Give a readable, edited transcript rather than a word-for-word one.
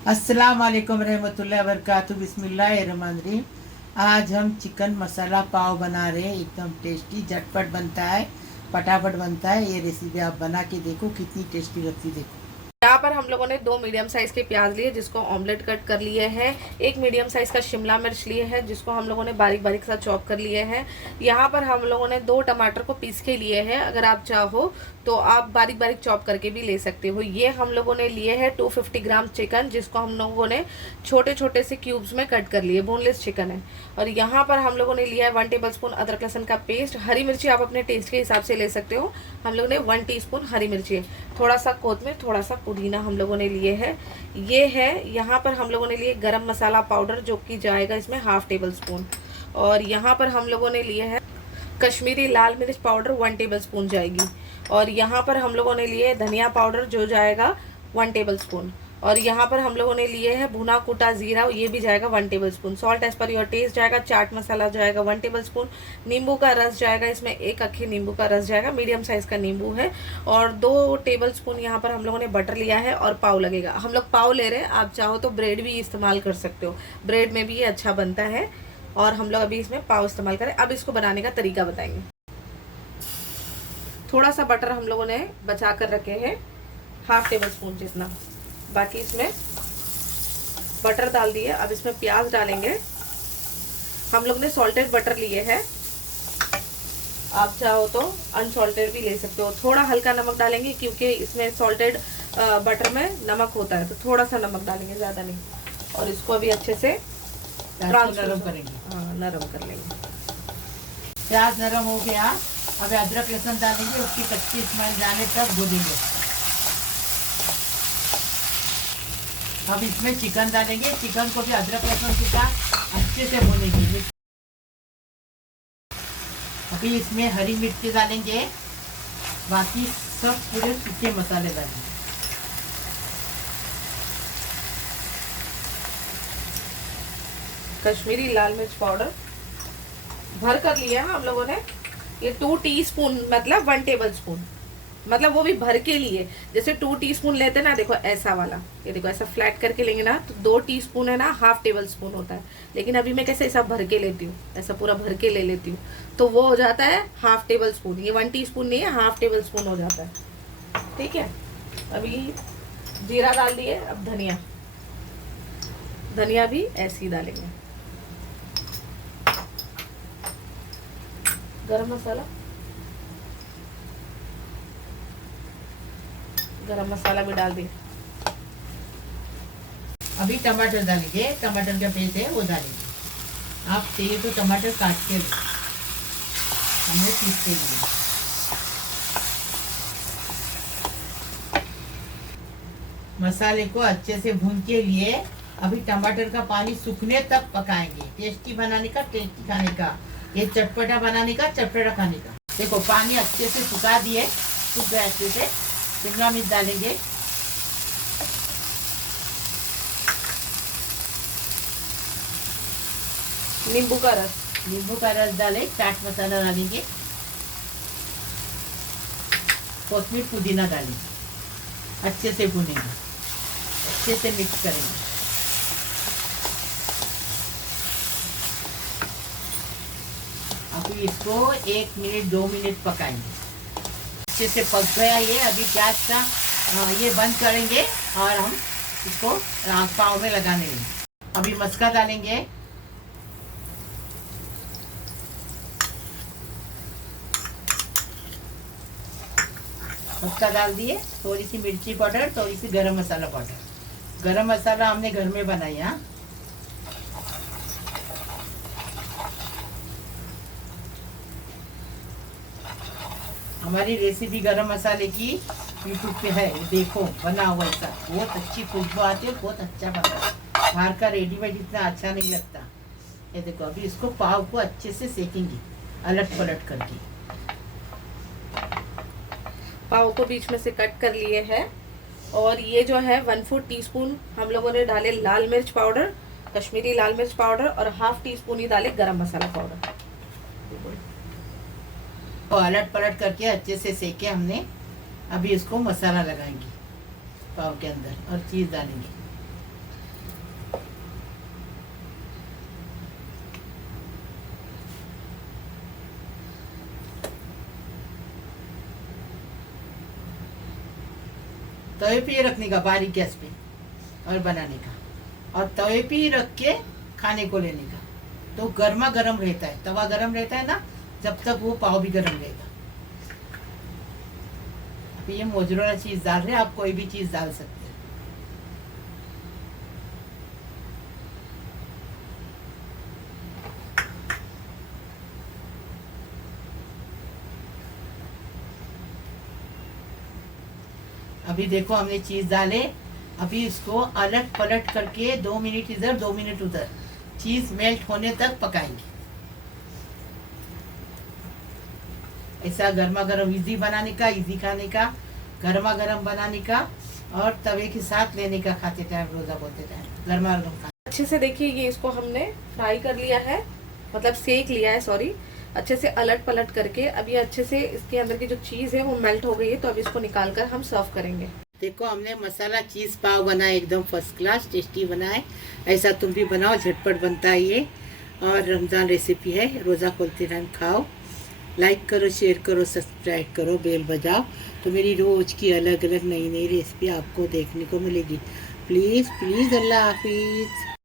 अस्सलाम वालेकुम रहमतुल्लाहि व बरकातहू। बिस्मिल्लाहिर्रहमानिर्रहीम। आज हम चिकन मसाला पाव बना रहे हैं। एकदम टेस्टी झटपट बनता है, फटाफट बनता है। ये रेसिपी आप बना के देखो, कितनी टेस्टी लगती देखो। यहाँ पर हम लोगों ने 2 मीडियम साइज के प्याज लिए जिसको ऑमलेट कट कर लिए हैं। एक मीडियम साइज का शिमला मिर्च लिए है जिसको हम लोगों ने बारीक बारीक सा चॉप कर लिए हैं। यहाँ पर हम लोगों ने 2 टमाटर को पीस के लिए हैं। अगर आप चाहो तो आप बारीक बारीक चॉप करके भी ले सकते हो। ये हम लोगों ने लिए है 250 ग्राम चिकन जिसको हम लोगों ने छोटे छोटे से क्यूब्स में कट कर लिए। बोनलेस चिकन है। और यहाँ पर हम लोगों ने लिया है 1 टेबल स्पून अदरक लहसुन का पेस्ट। हरी मिर्ची आप अपने टेस्ट के हिसाब से ले सकते हो। हम लोगों ने 1 टीस्पून हरी मिर्ची, थोड़ा सा कोतमीर, थोड़ा सा पुदीना हम लोगों ने लिए है। ये है यहाँ पर हम लोगों ने लिए गरम मसाला पाउडर जो कि जाएगा इसमें 1/2 टेबल स्पून। और यहाँ पर हम लोगों ने लिए है कश्मीरी लाल मिर्च पाउडर 1 टेबल स्पून जाएगी। और यहाँ पर हम लोगों ने लिए धनिया पाउडर जो जाएगा 1 टेबल स्पून। और यहाँ पर हम लोगों ने लिए है भुना कूटा जीरा, ये भी जाएगा 1 tablespoon. Salt as per your taste जाएगा। चाट मसाला जाएगा 1 टेबल स्पून। नींबू का रस जाएगा, इसमें 1 अखे नींबू का रस जाएगा, मीडियम साइज का नींबू है। और 2 टेबल स्पून यहाँ पर हम लोगों ने बटर लिया है। और पाव लगेगा, हम लोग पाव ले रहे हैं। आप चाहो तो ब्रेड भी इस्तेमाल कर सकते हो, ब्रेड में भी ये अच्छा बनता है। और हम लोग अभी इसमें पाव इस्तेमाल करें। अब इसको बनाने का तरीका बताएंगे। थोड़ा सा बटर हम लोगों ने बचा कर रखे हैं, 1/2 टेबल स्पून जितना। बाकी इसमें बटर डाल दिए। अब इसमें प्याज डालेंगे। हम लोग ने सॉल्टेड बटर लिए है, आप चाहो तो अनसॉल्टेड भी ले सकते हो। थोड़ा हल्का नमक डालेंगे क्योंकि इसमें सॉल्टेड बटर में नमक होता है, तो थोड़ा सा नमक डालेंगे, ज़्यादा नहीं। और इसको अभी अच्छे से नरम करेंगे। हाँ, नरम कर लेंगे। प्याज नरम हो गया। अब अदरक लहसुन डालेंगे, उसकी कच्ची स्मेल जाने तक भूनेंगे। अब इसमें चिकन डालेंगे। चिकन को भी अदरक लहसुन के साथ अच्छे से भूनेंगे। अभी इसमें हरी मिर्ची डालेंगे। बाकी सब पूरे सूखे मसाले डालेंगे। कश्मीरी लाल मिर्च पाउडर भर कर लिया है हम लोगों ने। ये 2 टीस्पून मतलब 1 टेबल स्पून, मतलब वो भी भर के लिए। जैसे 2 टीस्पून लेते ना, देखो ऐसा वाला, ये देखो ऐसा फ्लैट करके लेंगे ना तो 2 टीस्पून है ना, 1/2 टेबल स्पून होता है। लेकिन अभी मैं कैसे ऐसा भर के लेती हूँ, ऐसा पूरा भर के ले लेती हूँ, तो वो हो जाता है 1/2 टेबल स्पून। ये 1 टीस्पून नहीं है, 1/2 टेबल स्पून हो जाता है। ठीक है। अभी जीरा डाल दिए। अब धनिया, धनिया भी ऐसे ही डालेंगे। गरम मसाला, गरम मसाला भी डाल दिए। अभी टमाटर डालेंगे। टमाटर का पेस्ट है वो डालेंगे। आप चाहिए तो टमाटर काट के हमने पीस के लिए। मसाले को अच्छे से भून के लिए अभी टमाटर का पानी सूखने तक पकाएंगे। टेस्टी बनाने का, टेस्टी खाने का, ये चटपटा बनाने का, चटपटा खाने का। देखो पानी अच्छे से सुखा दिए, सूख गया अच्छे से। शिमला मिर्च डालेंगे। नींबू का रस, नींबू का रस डालें। चाट मसाला डालेंगे। कोतमीर पुदीना डालेंगे। अच्छे से भूनेंगे, अच्छे से मिक्स करेंगे। अभी इसको 1 मिनट 2 मिनट पकाएंगे। अच्छे से पक गया ये। अभी गैस का ये बंद करेंगे और हम इसको पाव में लगाने लेंगे। अभी मस्का डालेंगे। मस्का डाल दिए। थोड़ी सी मिर्ची पाउडर, थोड़ी सी गरम मसाला पाउडर। गरम मसाला हमने घर में बनाया। हमारी रेसिपी गरम मसाले की यूट्यूब पे है, देखो बना हुआ ऐसा। बहुत अच्छी खुशबू आती है, बहुत अच्छा बनता है। बाहर का रेडीमेड इतना अच्छा नहीं लगता। ये देखो अभी इसको पाव को अच्छे से सेकेंगे, अलट पलट करके। पाव को बीच में से कट कर लिए हैं। और ये जो है 1/4 टीस्पून हम लोगों ने डाले लाल मिर्च पाउडर, कश्मीरी लाल मिर्च पाउडर, और 1/2 टीस्पून ही डाले गरम मसाला पाउडर। तो अलट पलट करके अच्छे से सेके हमने। अभी इसको मसाला लगाएंगे पाव के अंदर और चीज़ डालेंगे। तवे पे ही रखने का, बारीक गैस पे, और बनाने का, और तवे पे ही रख के खाने को लेने का। तो गर्मा गर्म रहता है, तवा गर्म रहता है ना, जब तक वो पाव भी गर्म रहेगा। अभी ये मोजरेला चीज डाल रहे हैं, आप कोई भी चीज डाल सकते हैं। अभी देखो हमने चीज डाले, अभी इसको अलट पलट करके 2 मिनट इधर 2 मिनट उधर चीज मेल्ट होने तक पकाएंगे। ऐसा गर्मा गर्म इजी बनाने का, इजी खाने का, गर्मा गर्म बनाने का, और तवे के साथ लेने का खाते टाइम, रोजा बोलते टाइम गर्मा गर्म खाना। अच्छे से देखिए ये इसको हमने फ्राई कर लिया है, मतलब सेक लिया है, सॉरी, अच्छे से अलट पलट करके। अब ये अच्छे से इसके अंदर की जो चीज़ है वो मेल्ट हो गई है, तो अब इसको निकाल कर हम सर्व करेंगे। देखो हमने मसाला चीज पाव बनाए, एकदम फर्स्ट क्लास टेस्टी बनाए। ऐसा तुम भी बनाओ, झटपट बनता है ये, और रमज़ान रेसिपी है, रोज़ा खोलते टाइम खाओ। लाइक करो, शेयर करो, सब्सक्राइब करो, बेल बजाओ, तो मेरी रोज़ की अलग अलग नई नई रेसिपी आपको देखने को मिलेगी। प्लीज़ प्लीज़, अल्लाह हाफिज़।